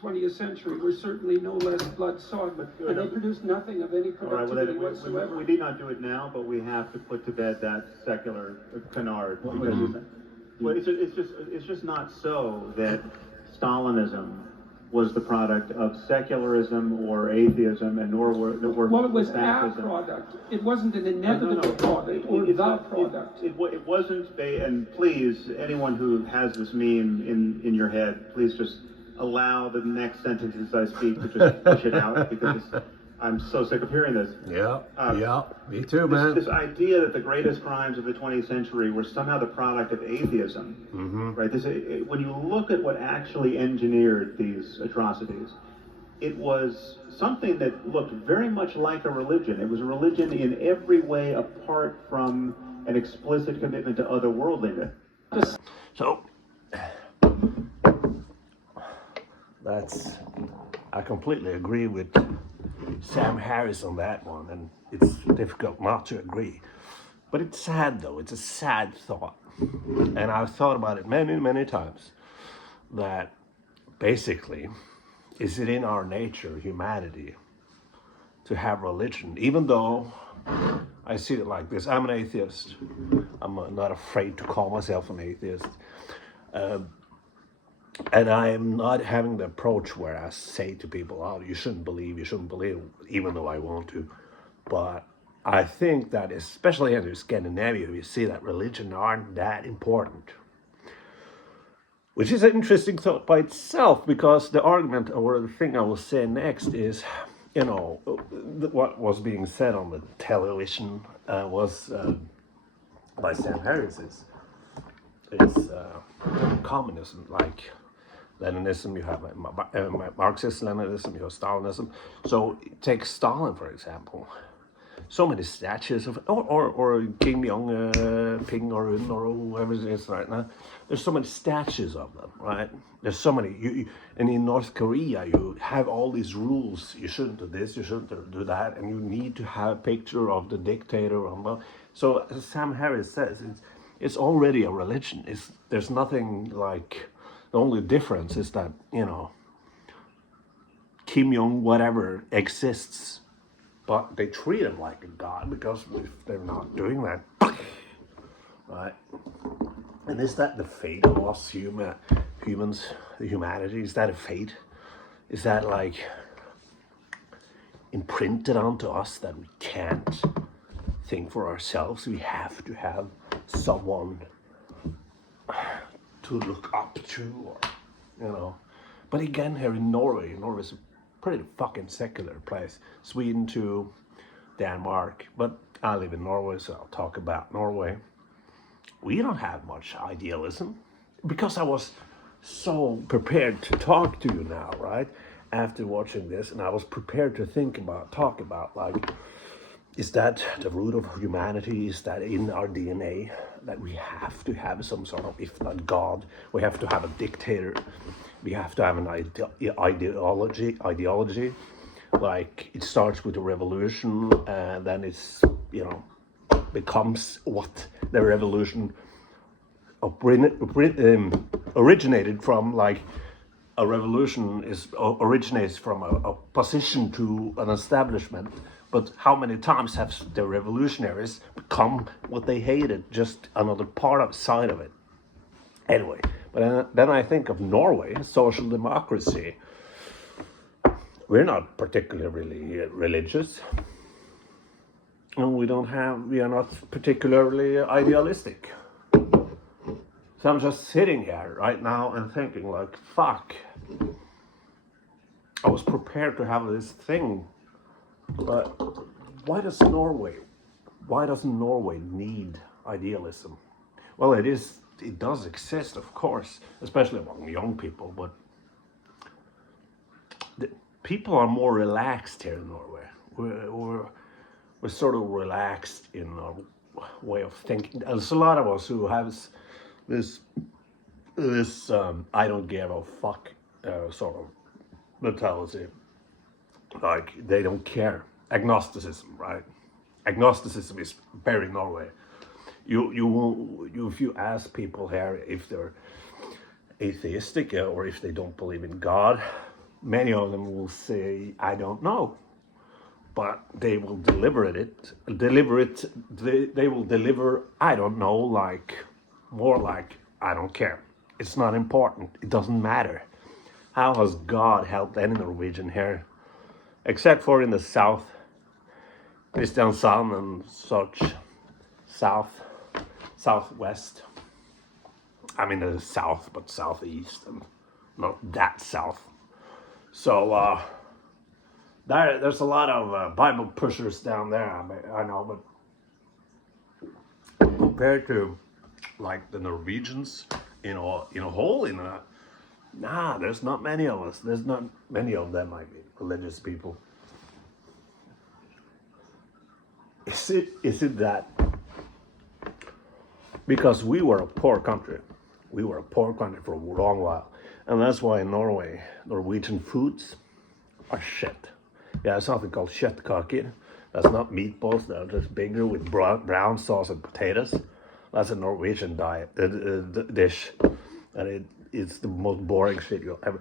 20th century were certainly no less blood-soaked, and they produced nothing of any productivity whatsoever. We need not do it now, but we have to put to bed that secular canard. Well, it's just not so that Stalinism was the product of secularism or atheism, and nor were well, it was fascism. a product. It wasn't an inevitable product or the product. It wasn't. And please, anyone who has this meme in your head, please just allow the next sentences I speak to just push it out, because I'm so sick of hearing this. Yeah, me too, man. This idea that the greatest crimes of the 20th century were somehow the product of atheism, right? When you look at what actually engineered these atrocities, it was something that looked very much like a religion. It was a religion in every way apart from an explicit commitment to otherworldliness. So, I completely agree with Sam Harris on that one, and it's difficult not to agree. But it's sad, though. It's a sad thought. And I've thought about it many, many times, that basically, is it in our nature, humanity, to have religion? Even though I see it like this. I'm an atheist. I'm not afraid to call myself an atheist. And I am not having the approach where I say to people, oh, you shouldn't believe, even though I want to. But I think that especially in Scandinavia, you see that religion aren't that important. Which is an interesting thought by itself, because the argument, or the thing I will say next is, what was being said on the television was by Sam Harris is communism, like Leninism, you have Marxist-Leninism, you have Stalinism. So take Stalin, for example. So many statues of, or Kim Jong-ping or Un, or whoever it is right now. There's so many statues of them, right? There's so many. And in North Korea, you have all these rules. You shouldn't do this, you shouldn't do that, and you need to have a picture of the dictator. So as Sam Harris says, it's already a religion. There's nothing like. The only difference is that, Kim Jong whatever exists, but they treat him like a god, because if they're not doing that, right? And is that the fate of us humans, humanity? Is that a fate? Is that like imprinted onto us that we can't think for ourselves? We have to have someone to look up to, or. But again, here in Norway is a pretty fucking secular place. Sweden too, Denmark, but I live in Norway, so I'll talk about Norway. We don't have much idealism, because I was so prepared to talk to you now, right? After watching this, and I was prepared to talk about, like, is that the root of humanity? Is that in our DNA that we have to have some sort of, if not God, we have to have a dictator, we have to have an ideology. Like, it starts with a revolution, and then it's, becomes what the revolution originated from. Like, a revolution originates from a opposition to an establishment. But how many times have the revolutionaries become what they hated, just another side of it? Anyway, but then I think of Norway, social democracy. We're not particularly religious, and we are not particularly idealistic. So I'm just sitting here right now and thinking, like, fuck. I was prepared to have this thing. But why doesn't Norway need idealism? Well, it does exist, of course, especially among young people, but people are more relaxed here in Norway. We're sort of relaxed in our way of thinking. There's a lot of us who have this I don't give a fuck sort of mentality. Like, they don't care. Agnosticism, right? Agnosticism is very Norway. If you ask people here if they're atheistic or if they don't believe in God, many of them will say, I don't know. But they will deliver it. They will deliver, I don't know, like, more like, I don't care. It's not important. It doesn't matter. How has God helped any Norwegian here? Except for in the south, Kristiansand and such, southwest. I mean the south, but southeast, and not that south. So there's a lot of Bible pushers down there. I know, but compared to like the Norwegians, there's not many of us. There's not many of them, I mean, religious people. Is it that because we were a poor country? We were a poor country for a long while. And that's why in Norway, Norwegian foods are shit. Yeah, there's something called kjøttkaker. That's not meatballs, they're just bigger with brown sauce and potatoes. That's a Norwegian dish. And it's the most boring shit you'll ever.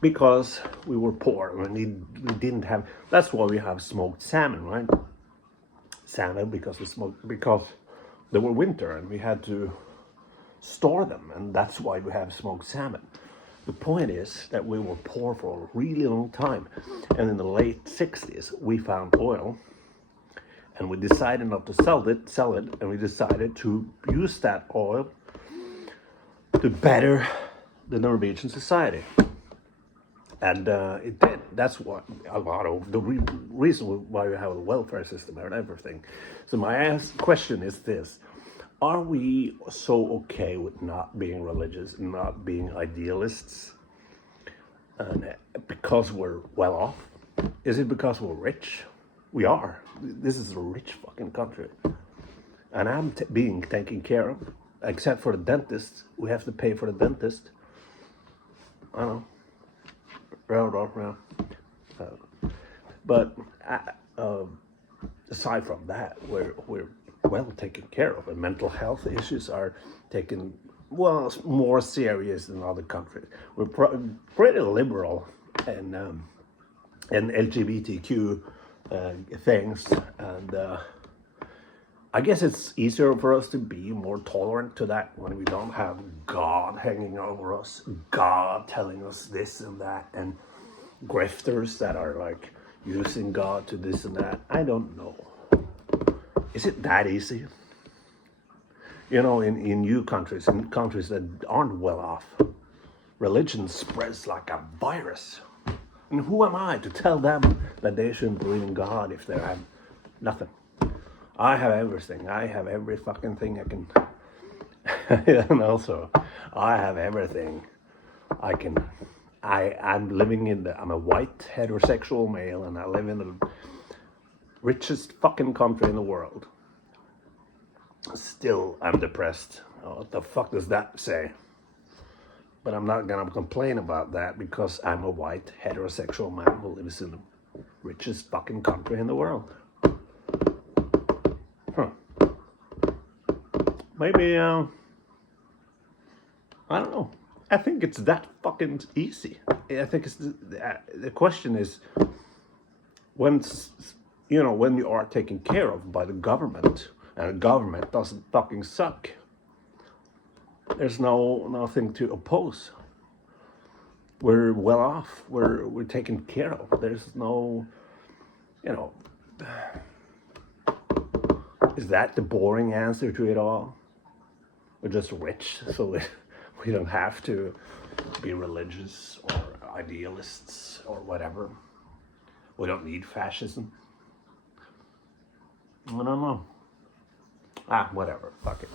Because we were poor and we didn't have. That's why we have smoked salmon, right? Salmon because they were winter and we had to store them, and that's why we have smoked salmon. The point is that we were poor for a really long time, and in the late 60s we found oil, and we decided not to sell it, and we decided to use that oil to better the Norwegian society. And it did. That's what a lot of the reason why we have a welfare system and everything. So my question is this: are we so okay with not being religious, not being idealists, and because we're well off? Is it because we're rich? We are. This is a rich fucking country, and I'm being taken care of. Except for the dentist, we have to pay for the dentist. I don't know. But aside from that, we're well taken care of, and mental health issues are taken more serious than other countries. We're pretty liberal and LGBTQ things, and I guess it's easier for us to be more tolerant to that when we don't have God hanging over us, God telling us this and that, and grifters that are like using God to this and that. I don't know. Is it that easy? You know, in new countries, in countries that aren't well off, religion spreads like a virus. And who am I to tell them that they shouldn't believe in God if they have nothing? I have everything. I have every fucking thing I can. And also, I have everything I can. I'm living I'm a white heterosexual male, and I live in the richest fucking country in the world. Still, I'm depressed. Oh, what the fuck does that say? But I'm not gonna complain about that because I'm a white heterosexual man who lives in the richest fucking country in the world. Maybe, I don't know. I think it's that fucking easy. I think it's the question is when you are taken care of by the government, and the government doesn't fucking suck. There's nothing to oppose. We're well off. We're taken care of. There's no, is that the boring answer to it all? We're just rich, so we don't have to be religious or idealists or whatever. We don't need fascism. I don't know. Whatever. Fuck it.